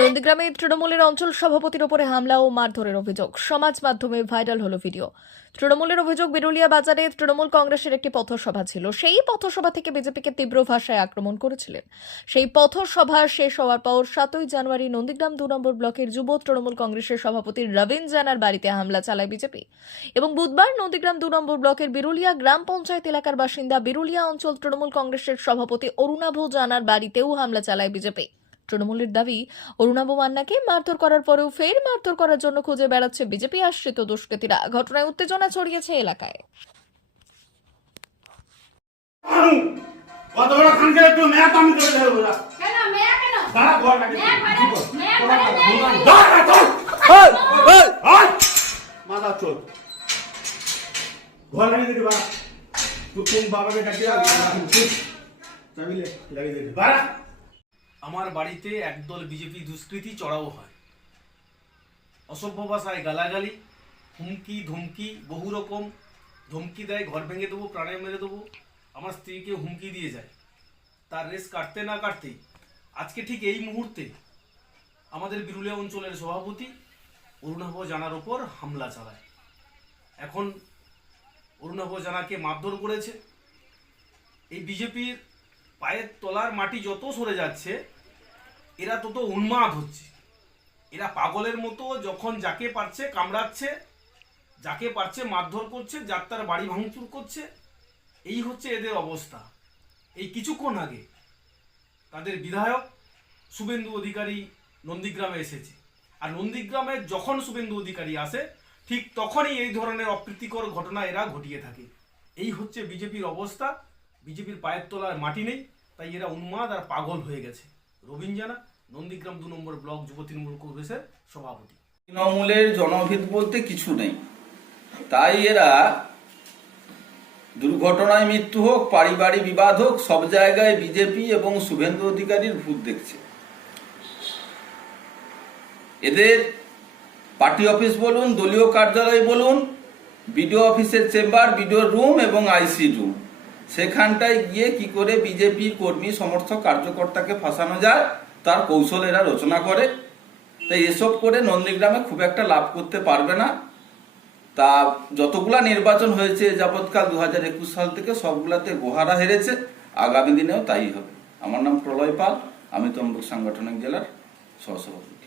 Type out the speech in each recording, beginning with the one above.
নন্দীগ্রামে তৃণমূলের অঞ্চল সভাপতির ওপরে হামলা ও মারধরের অভিযোগ। সমাজ মাধ্যমে ভাইরাল হলো ভিডিও। তৃণমূলের অভিযোগ, বিরুলিয়া বাজারে তৃণমূল কংগ্রেসের একটি পথসভা ছিল। সেই পথসভা থেকে বিজেপিকে তীব্র ভাষায় আক্রমণ করেছিলেন। সেই পথসভা শেষ হওয়ার পর সাতই জানুয়ারি নন্দীগ্রাম দু নম্বর ব্লকের যুব তৃণমূল কংগ্রেসের সভাপতি রবীন জানার বাড়িতে হামলা চালায় বিজেপি। এবং বুধবার নন্দীগ্রাম দু নম্বর ব্লকের বিরুলিয়া গ্রাম পঞ্চায়েত এলাকার বাসিন্দা বিরুলিয়া অঞ্চল তৃণমূল কংগ্রেসের সভাপতি অরুণাভ জানার বাড়িতেও হামলা চালায় বিজেপি। তৃণমূলের দাবি অরুণাভ মান্নাকে মারধর করার পরেও ফের মারধর করার জন্য খুঁজে বেড়াচ্ছে বিজেপি আশ্রিত দুষ্কৃতীরা। ঘটনায় উত্তেজনা ছড়িয়েছে এলাকায়। কত বড় খানকে একটু মেয়া তো আমি করে দেবো না কেন? মেয়া কেন? দাঁড়া ঘর কাটি মেয়া ঘরে মেয়া ঘরে নেই দাঁড়া চল। আয় মাথা চল। ঘর লাগিয়ে দিবি বা তুই কোন বাবাকে ডাকিয়ে লাগিয়ে দিবি বাড়া আমার বাড়িতে একদল বিজেপি দুষ্কৃতী চড়াও হয়। অসভ্য ভাষায় গালাগালি, হুমকি, ধমকি, বহু রকম ধমকি দেয়, ঘর ভেঙে দেবো, প্রাণে মেরে দেবো, আমার স্ত্রীকে হুমকি দিয়ে যায়। তার রেস কাটতে না কাটতেই, আজকে ঠিক এই মুহূর্তে আমাদের বিরুলিয়া অঞ্চলের সভাপতি অরুণাভ জানার ওপর হামলা চালায়। এখন অরুণাভ জানাকে মারধর করেছে। এই বিজেপির পায়ের তলার মাটি যত সরে যাচ্ছে এরা তত উন্মাদ হচ্ছে। এরা পাগলের মতো যখন যাকে পারছে কামড়াচ্ছে, যাকে পারছে মারধর করছে, যার তার বাড়ি ভাঙচুর করছে, এই হচ্ছে এদের অবস্থা। এই কিছুক্ষণ আগে তাদের বিধায়ক শুভেন্দু অধিকারী নন্দীগ্রামে এসেছে। আর নন্দীগ্রামে যখন শুভেন্দু অধিকারী আসে, ঠিক তখনই এই ধরনের অপ্রীতিকর ঘটনা এরা ঘটিয়ে থাকে। এই হচ্ছে বিজেপির অবস্থা। বিজেপির পায়ের তলার মাটি নেই, তাই এরা উন্মাদ আর পাগল হয়ে গেছে। রবীন জানা নন্দীগ্রাম দু নম্বর ব্লক যুব তৃণমূল কংগ্রেসের সভাপতি। তৃণমূলের জনহিত বলতে কিছু নেই। তাই এরা দুর্ঘটনায় মৃত্যু হোক, পারিবারিক বিবাদ হোক, সব জায়গায় বিজেপি এবং শুভেন্দু অধিকারীর ভূত দেখছে। এদের পার্টি অফিস বলুন, দলীয় কার্যালয় বলুন, বিডিও অফিসের চেম্বার বিডিও রুম এবং আইসি রুম। সেখানটায় গিয়ে কি করে বিজেপির কর্মী, সমর্থক, কার্যকর্তাকে ফাঁসানো যায়, তার কৌশল এরা রচনা করে। তাই এসব করে নন্দীগ্রামে খুব একটা লাভ করতে পারবে না। তা যতগুলা নির্বাচন হয়েছে যাবৎকাল দু হাজার একুশ সাল থেকে সবগুলাতে গোহারা হেরেছে। আগামী দিনেও তাই হবে। আমার নাম প্রলয় পাল, আমি তমলুক সাংগঠনিক জেলার সহসভাপতি।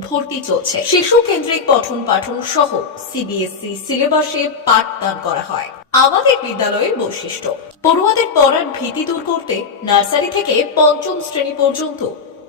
ভর্তি চলছে। শিশু পঠন পাঠন সহ সিবিএসই সিলেবাসে পাঠদান করা হয়। আমাদের বিদ্যালয়ের বৈশিষ্ট্য। পড়ুয়াদের পড়ার ভীতি দূর করতে নার্সারি থেকে পঞ্চম শ্রেণি পর্যন্ত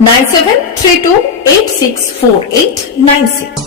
9732864896